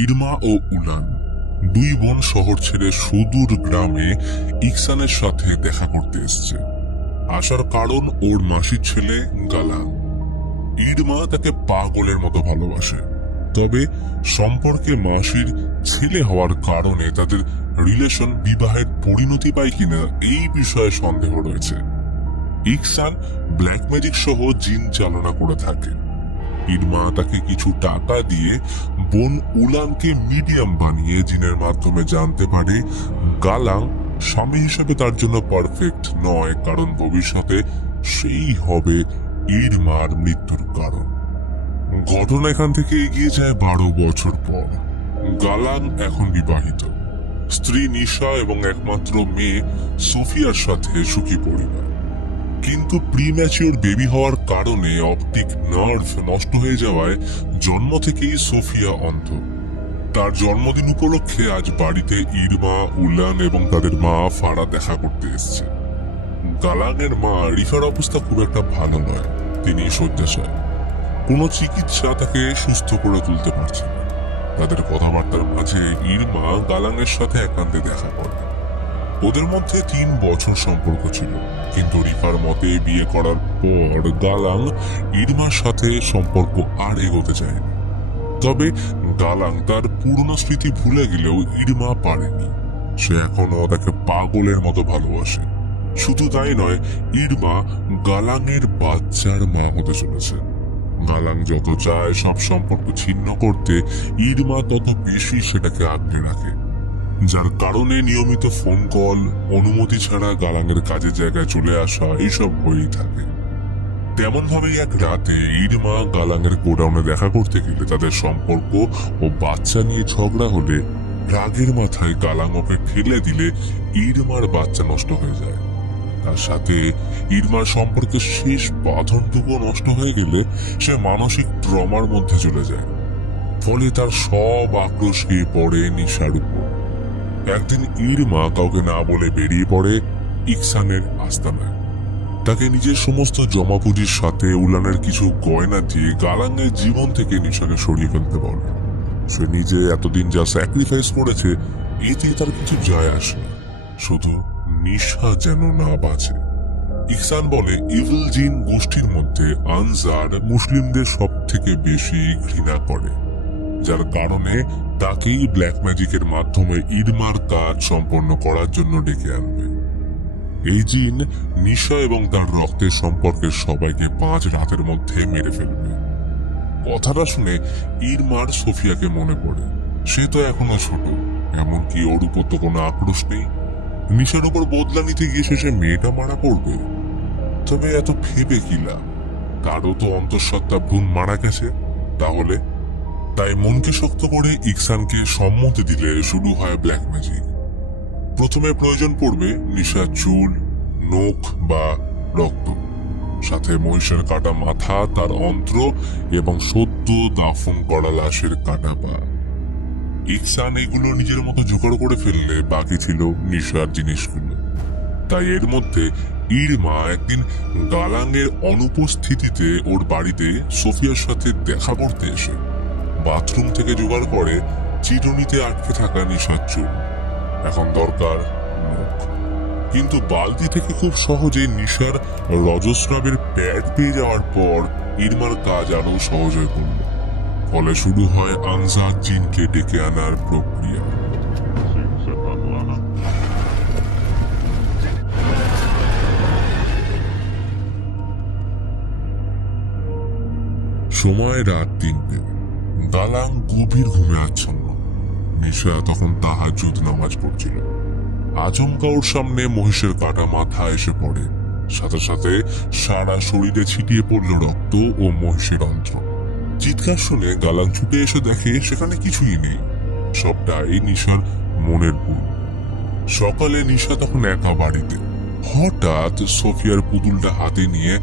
Irma ও উলান দুই বোন শহর ছেড়ে সুদূর গ্রামে ইকসানের সাথে দেখা করতে এসছে। আসার কারণ ওর মাসির ছেলে গালান। ইরমা তাকে পাগলের মতো ভালোবাসে, তবে সম্পর্কে মাসির ছেলে হওয়ার কারণে তাদের রিলেশন বিবাহের পরিণতি পায় কিনা এই বিষয়ে সন্দেহ রয়েছে। ইকসান ব্ল্যাক ম্যাজিক সহ জিন চালনা করে থাকে। ইরমা তাকে কিছু টাকা দিয়ে বোন উলানকে মিডিয়াম বানিয়ে জিনের মাধ্যমে জানতে পারে গালাং স্বামী হিসেবে তার জন্য পারফেক্ট নয়, কারণ ভবিষ্যতে সেই হবে ইরমার মৃত্যুর কারণ। ঘটনা এখান থেকে এগিয়ে যায় 12 বছর পর। গালাং এখন বিবাহিত, স্ত্রী নিশা এবং একমাত্র মেয়ে সোফিয়ার সাথে সুখী পরিবার। কিন্তু প্রিম্যাচিওর বেবি হওয়ার কারণে অপটিক নার্ভ নষ্ট হয়ে যাওয়ায় জন্ম থেকেই সোফিয়া অন্ধ। তার জন্মদিন উপলক্ষে আজ বাড়িতে ইরমা, উলান এবং তাদের মা ফারা দেখা করতে এসছে। গালাংয়ের মা রিফার অবস্থা খুব একটা ভালো নয়, তিনি শয্যাশায়ী। কোনো চিকিৎসা তাকে সুস্থ করে তুলতে পারছে না। তাদের কথাবার্তার মাঝে ইরমা গালাংয়ের সাথে একান্তে দেখা করে। ওদের মধ্যে 3 বছর সম্পর্ক ছিল, কিন্তু রিফার মতে বিয়ে করার পর গালাং ইরমার সাথে সম্পর্ক আর এগোতে চায়নি। তবে গালাং তার পুরনো স্মৃতি ভুলে গেলেও ইরমা পারেনি। সে এখনো তাকে পাগলের মতো ভালোবাসে। শুধু তাই নয়, ইরমা গালাংয়ের বাচ্চার মা হতে চলেছে। গালাং যত চায় সব সম্পর্ক ছিন্ন করতে, ইরমা তত বেশি সেটাকে আগলে রাখে, যার কারণে নিয়মিত ফোন কল, অনুমতি ছাড়া গালাংয়ের কাজের জায়গায় চলে আসা এইসব হয়েই থাকে। তেমন ভাবেই এক রাতে ইরমা গালাংয়ের গোডাউনে দেখা করতে গেলে তাদের সম্পর্ক ও বাচ্চা নিয়ে ঝগড়া হলে রাগের মাথায় গালাং ওকে ঠেলে দিলে ইরমার বাচ্চা নষ্ট হয়ে যায়। তার সাথে ইরমার সম্পর্কের শেষ বাঁধনটুকু নষ্ট হয়ে গেলে সে মানসিক ট্রমার মধ্যে চলে যায়। ফলে তার সব আক্রোশ গিয়ে পড়ে নিশার উপর। একদিন ইরমা কাউকে না বলে বেরিয়ে পড়ে ইকসানের আস্তানায়। তাকে নিজের সমস্ত জমা পুঁজির সাথে উলানের কিছু গয়না দিয়ে গালাংয়ের জীবন থেকে নিশাকে সরিয়ে ফেলতে বলে। সে নিজে এতদিন যা স্যাক্রিফাইস করেছে এতে তার কিছু যায় আসে না, শুধু নিশা যেন না বাঁচে। ইকসান বলে ইভিল জিন গোষ্ঠীর মধ্যে আনজার মুসলিমদের সব থেকে বেশি ঘৃণা করে, যার কারণে তাকেই ব্ল্যাক ম্যাজিকের মাধ্যমে ইরমার কাজ সম্পন্ন করার জন্য ডেকে আনবে। এই জিন নিশা এবং তার রক্তের সম্পর্কের সবাইকে 5 রাতের মধ্যে মেরে ফেলবে। কথাটা শুনে ইরমার সোফিয়াকে মনে পড়ে। সে তো এখনো ছোট, এমনকি ওর উপর তো কোনো আক্রোশ নেই। নিশার উপর বদলা নিতে গিয়ে শেষে মেয়েটা মারা পড়বে। তবে এত ভেবে কি লাভ, তারও তো অন্তঃসত্ত্বা ভ্রূণ মারা গেছে। তাহলে তাই মনকে শক্ত করে ইকসানকে সম্মতি দিলে শুরু হয় ব্ল্যাক ম্যাজিক। প্রথমে প্রয়োজন পড়বে নিশার চুল, নখ বা রক্ত, সাথে মহিষের কাটা মাথা, তার অন্ত্র এবং সদ্য দাফন করা লাশের কাটা পা। ইকসান এগুলো নিজের মতো জোগাড় করে ফেললে বাকি ছিল নিশার জিনিসগুলো। তাই এর মধ্যে ইরমা একদিন গালাংয়ের অনুপস্থিতিতে ওর বাড়িতে সোফিয়ার সাথে দেখা করতে এসে বাথরুম থেকে জোগাড় করে চিরুনিতে আটকে থাকা নিশার চুল। এখন দরকার মুখ, কিন্তু বালতি থেকে খুব সহজে নিশার রজস্রাবের প্যাড পেয়ে যাওয়ার পর ইরমার কাজ আরো সহজ হয়ে পড়ল। ফলে শুরু হয় আনজার জিনকে ডেকে আনার প্রক্রিয়া। সময় রাত 3টে। গালাং গভীর ঘুমে আচ্ছন্ন। নিশা তখন তাহাজ্জুদ নামাজ পড়ছিল। আচমকা ওর সামনে মহিষের কাটা মাথা এসে পড়ে। সাথে সাথে সারা শরীরে ছিটিয়ে পড়ল রক্ত ও মহিষের অন্ত্র। চিৎকার শুনে গালাং ছুটে এসে দেখে সেখানে কিছুই নেই, সবটাই নিশার মনের ভুল। সকালে নিশা তখন একা বাড়িতে। হঠাৎ সোফিয়ার পুতুলটা হাতে নিয়ে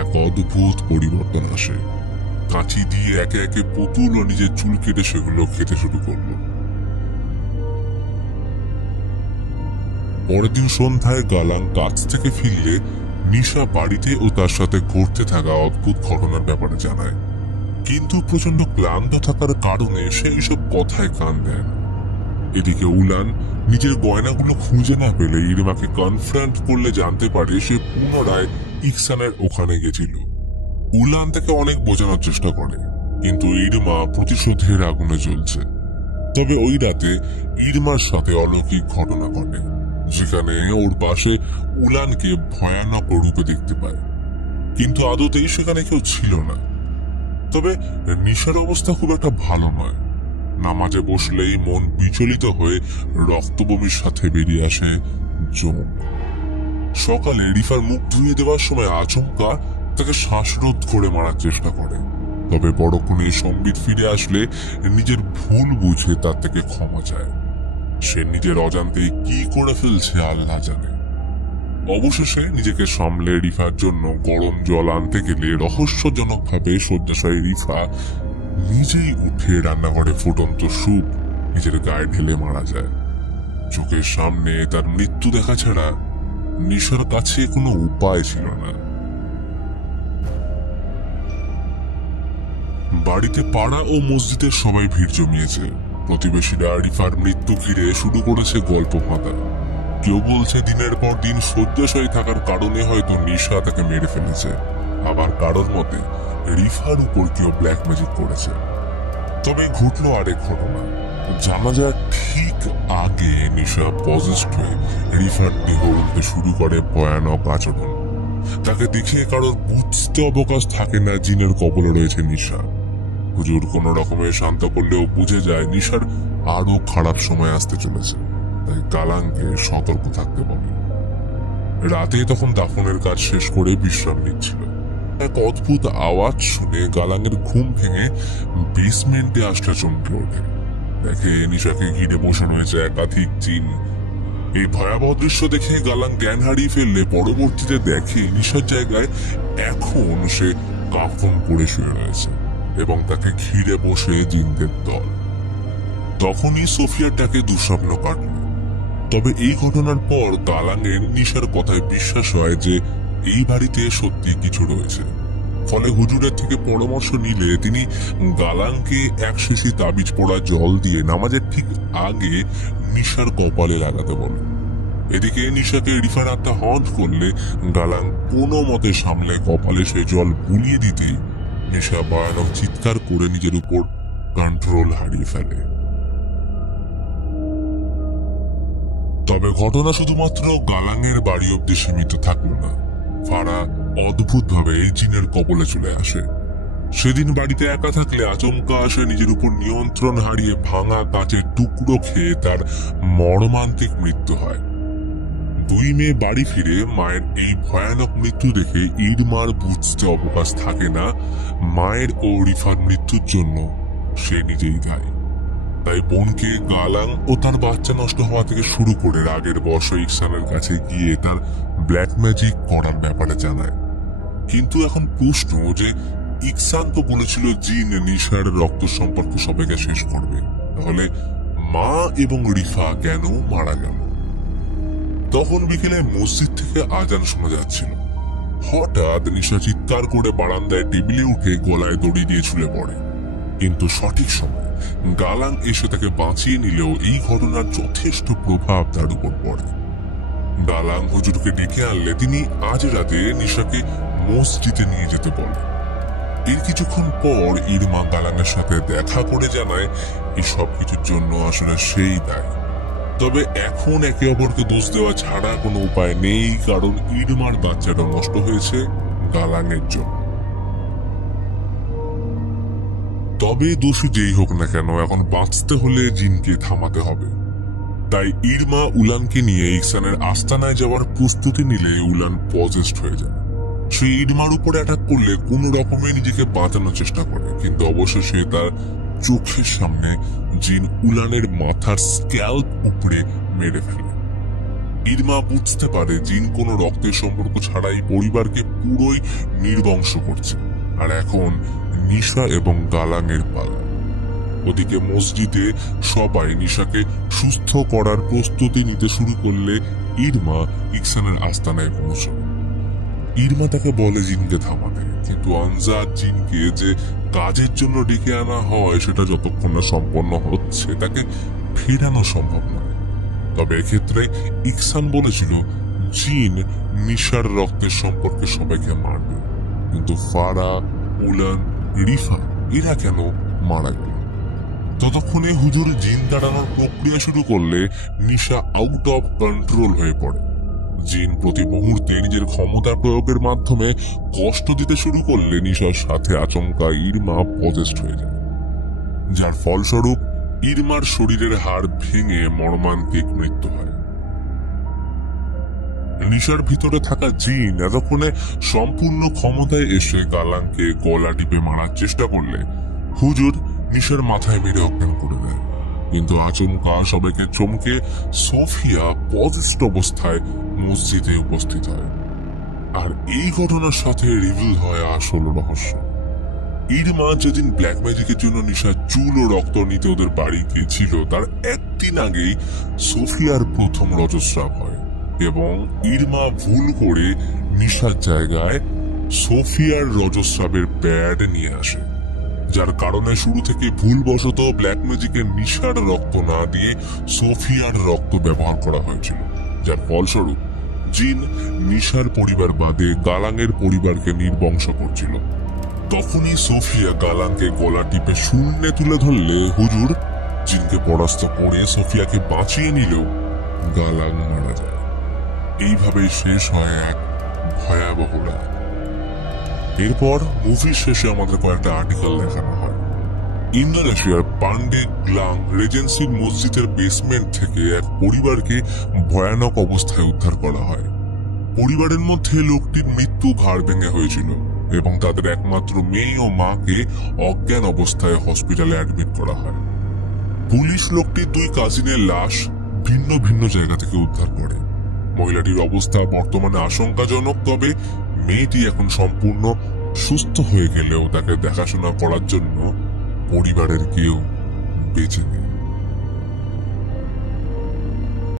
এক অদ্ভুত পরিবর্তন আসে। কাঁচি দিয়ে একে একে পুতুল ও নিজের চুল কেটে সেগুলো খেতে শুরু করলো। পরের দিন সন্ধ্যায় গালাং কাজ থেকে ফিরলে নিশা বাড়িতে ও তার সাথে ঘটতে থাকা অদ্ভুত ঘটনার ব্যাপারে জানায়। কিন্তু প্রচন্ড ক্লান্ত থাকার কারণে সে এইসব কথায় কান দেয় না। এদিকে উলান নিজের গয়নাগুলো খুঁজে না পেলে ইরমাকে কনফ্রান্ট করলে জানতে পারে সে পুনরায় ইকসানের ওখানে গেছিল। উলান তাকে অনেক বোঝানোর চেষ্টা করে, কিন্তু ইরমা প্রতিশোধের আগুনে জ্বলছে। তবে ওই রাতে ইরমার সাথে অলৌকিক ঘটনা ঘটে, যেখানে ওর পাশে উলানকে ভয়ানক রূপে দেখতে পায়, কিন্তু আদতেই সেখানে কেউ ছিল না। তবে নিশার অবস্থা খুব একটা ভালো নয়। নামাজে বসলেই মন বিচলিত হয়ে রক্তবমির সাথে বেরিয়ে আসে চোখ। সকালে রিফার মুখ ধুয়ে দেওয়ার সময় আচমকা তাকে শ্বাসরোধ করে মারার চেষ্টা করে। তবে বড়ক্ষণে সম্বিত ফিরে আসলে নিজের ভুল বুঝে তার থেকে ক্ষমা চায়। সে নিজের অজান্তেই কি করে ফেলছে আল্লাহ জানে। অবশেষে নিজেকে সামলে রিফার জন্য গরম জল আনতে গেলে রহস্যজনকভাবে শয্যাশায়ী রিফা নিজেই উঠে রান্নাঘরে ফুটন্ত স্যুপ নিজের গায়ে ঢেলে মারা যায়। চোখের সামনে তার মৃত্যু দেখা ছাড়া নিশার কাছে কোনো উপায় ছিল না। বাড়িতে পাড়া ও মসজিদের সবাই ভিড় জমিয়েছে। প্রতিবেশীরা রিফার মৃত্যু ঘিরে শুরু করেছে গল্প ফাঁদা। কেউ বলছে দিনের পর দিন শয্যাশায়ী থাকার কারণে হয়তো নিশা তাকে মেরে ফেলেছে, আবার কারোর মতে রিফার উপর কেউ ব্ল্যাক ম্যাজিক করেছে। তবে ঘটলো আরেক ঘটনা। জানাজার ঠিক আগে নিশা পজেসড হয়ে রিফার দেহ উঠতে শুরু করে ভয়ানক আচরণ। তাকে দেখে কারোর বুঝতে অবকাশ থাকে না জিনের কবলে রয়েছে নিশা। হুজুর কোনো রকমের শান্ত করলেও বুঝে যায় নিশার আরো খারাপ সময় আসতে চলেছে, তাই গালাংকে সতর্ক থাকতে বলে। রাতে তখন দাফনের কাজ শেষ করে বিশ্রাম নিচ্ছিল। এক অদ্ভুত আওয়াজ শুনে গালাংয়ের ঘুম ভেঙে বেসমেন্টে আসলে চমকে ওঠে। দেখে নিশাকে ঘিরে বসে রয়েছে একাধিক জিন। এই ভয়াবহ দৃশ্য দেখে গালাং জ্ঞান হারিয়ে ফেললে পরবর্তীতে দেখে নিশার জায়গায় এখন সে কাফন পরে শুয়ে রয়েছে এবং তাকে ঘিরে বসে জিনদের দল। তখনই সোফিয়ার ডাকে দুঃস্বপ্ন কাটল। তবে এই ঘটনার পর গালাংয়ের নিশার কথায় বিশ্বাস হয় যে এই বাড়িতে সত্যি কিছু রয়েছে। ফলে হুজুরের থেকে পরামর্শ নিলে তিনি গালাংকে এক শিশি তাবিজ পড়া জল দিয়ে নামাজের ঠিক আগে নিশার কপালে লাগাতে বলেন। এদিকে নিশাকে রিফার আত্মা হন্ট করলে গালাং কোনো মতে সামলে কপালে সে জল বুলিয়ে দিতে নিশা ভয়ানক চিৎকার করে নিজের উপর কন্ট্রোল হারিয়ে ফেলে। তবে ঘটনা শুধুমাত্র গালাংয়ের বাড়ি অব্দি সীমিত থাকল না। ফারা অদ্ভুতভাবে এই জিনের কবলে চলে আসে। সেদিন বাড়িতে একা থাকলে আচমকা আসে নিজের উপর নিয়ন্ত্রণ হারিয়ে ভাঙা কাচের টুকরো খেয়ে তার মর্মান্তিক মৃত্যু হয়। দুই মেয়ে বাড়ি ফিরে মায়ের এই ভয়ানক মৃত্যু দেখে ইরমার বুঝতে অবকাশ থাকে না মায়ের ও রিফার মৃত্যুর জন্য সে নিজেই দায়ী। তাই বোনকে গালাং ও তার বাচ্চা নষ্ট হওয়া থেকে শুরু করে রাগের বশে ইকসানের কাছে গিয়ে তার ব্ল্যাক ম্যাজিক করার ব্যাপারে জানায়। কিন্তু এখন প্রশ্ন যে ইকসান তো বলেছিল জিন নিশার রক্ত সম্পর্ক সবাইকে শেষ করবে, তাহলে মা এবং রিফা কেন মারা গেল? তখন বিকেলে মসজিদ থেকে আজান শোনা যাচ্ছিল। হঠাৎ নিশা চিৎকার করে বারান্দায় টেবিলে উঠে গলায় দড়ি দিয়ে ঝুলে পড়ে, কিন্তু সঠিক সময় গালাং এসে তাকে বাঁচিয়ে নিলেও এই ঘটনার যথেষ্ট প্রভাব তার উপর পড়ে। গালাং হুজুরকে ডেকে আনলে তিনি আজ রাতে নিশাকে মসজিদে নিয়ে যেতে বলে। এর কিছুক্ষণ পর ইরমা গালাংয়ের সাথে দেখা করে জানায় এই সব কিছুর জন্য আসলে সেই দায়ী। তবে এখন একে অপরকে দোষ দেওয়া ছাড়া কোনো উপায় নেই, কারণ ইরমার বাচ্চাটা নষ্ট হয়েছে গালাংয়ের জন্য। তবে দোষী যেই হোক না কেন, এখন বাঁচতে হলে জিনকে থামাতে হবে। তাই ইরমা উলানকে নিয়ে ইকসানের আস্তানায় যাওয়ার প্রস্তুতি নিলে উলান পজেসড হয়ে যায়। সে ইরমার উপর অ্যাটাক করলে কোন রকমে নিজেকে বাঁচানোর চেষ্টা করে, কিন্তু অবশেষে তার চোখের সামনে জিন উলানের মাথার স্ক্যাল্প উপরে মেরে ফেলে। ইরমা বুঝতে পারে জিন কোনো রক্তের সম্পর্ক ছাড়াই পরিবারকে পুরোই নির্বংশ করছে, আর এখন নিশা এবং গালাংয়ের পালা। ওদিকে মসজিদে সবাই নিশাকে সুস্থ করার প্রস্তুতি নিতে শুরু করলে ইরমা ইকসানের আস্তানায় পৌঁছল। ইরমা তাকে বলে জিনকে থামাতে, কিন্তু আনজাদ জিনকে যে কাজের জন্য ডেকে আনা হয় সেটা যতক্ষণ না সম্পন্ন হচ্ছে তাকে ফেরানো সম্ভব নয়। তবে এক্ষেত্রে ইকসান বলেছিল জিন নিশার রক্তের সম্পর্কে সবাইকে মারবে, কিন্তু ফারা, উলান, রিফা এরা কেন মারা গেল? ততক্ষণে হুজুর জিন তাড়ানোর প্রক্রিয়া শুরু করলে নিশা আউট অফ কন্ট্রোল হয়ে পড়ে। জিন প্রতি মুহূর্তে নিজের ক্ষমতা প্রয়োগের মাধ্যমে কষ্ট দিতে শুরু করলে নিশার সাথে আচমকা ইরমা পজেস্ট হয়ে যায়, যার ফলস্বরূপ ইরমার শরীরের হাড় ভেঙে মর্মান্তিক মৃত্যু হয়। নিশার ভিতরে থাকা জিন এতক্ষণে সম্পূর্ণ ক্ষমতায় এসে গালাংকে গলা টিপে মারার চেষ্টা করলে হুজুর নিশার মাথায় মেরে অজ্ঞান করে দেয়, কিন্তু আচমকা সবাইকে চমকে সোফিয়া পজেস্ট অবস্থায় মসজিদে উপস্থিত হয়। আর এই ঘটনার সাথে রিভিল হয় আসল রহস্য। ইরমা যেদিন ব্ল্যাক ম্যাজিকের জন্য নিশার চুল ও রক্ত নিতে ওদের বাড়ি গিয়েছিল তার একদিন আগেই সোফিয়ার প্রথম রজস্রাব হয়, এবং ইরমা ভুল করে নিশার জায়গায় সোফিয়ার রজস্রাবের প্যাড নিয়ে আসে, যার কারণে শুরু থেকে ভুলবশত ব্ল্যাক ম্যাজিকে নিশার রক্ত না দিয়ে সোফিয়ার রক্ত ব্যবহার করা হয়েছিল, যার ফলস্বরূপ জিন নিশার পরিবার বাদে গালাংয়ের পরিবারকে নির্বংশ করছিল। তখনই সোফিয়া গালাংকে গলা টিপে শূন্যে তুলে ধরলে হুজুর জিনকে পরাস্ত করে সোফিয়াকে বাঁচিয়ে নিলেও গালাং মারা যায়। এইভাবে শেষ হয় এক ভয়াবহ রাত। এরপর মুভির শেষে আমাদের কয়েকটা আর্টিকেল দেখানো হয়। ইন্দোনেশিয়ার পান্ডে গ্লাং রেজেন্সির মসজিদের বেসমেন্ট থেকে এক পরিবারকে ভয়ানক অবস্থায় উদ্ধার করা হয়। পরিবারের মধ্যে লোকটির মৃত্যু ঘাড় ভেঙে হয়েছিল এবং তাদের একমাত্র মেয়ে ও মাকে অজ্ঞান অবস্থায় হসপিটালে অ্যাডমিট করা হয়। পুলিশ লোকটির দুই কাজিনের লাশ ভিন্ন ভিন্ন জায়গা থেকে উদ্ধার করে। মহিলাটির অবস্থা বর্তমানে আশঙ্কাজনক, তবে মেয়েটি এখন সম্পূর্ণ সুস্থ হয়ে গেলেও তাকে দেখাশোনা করার জন্য পরিবারের কেউ বেঁচে নেই।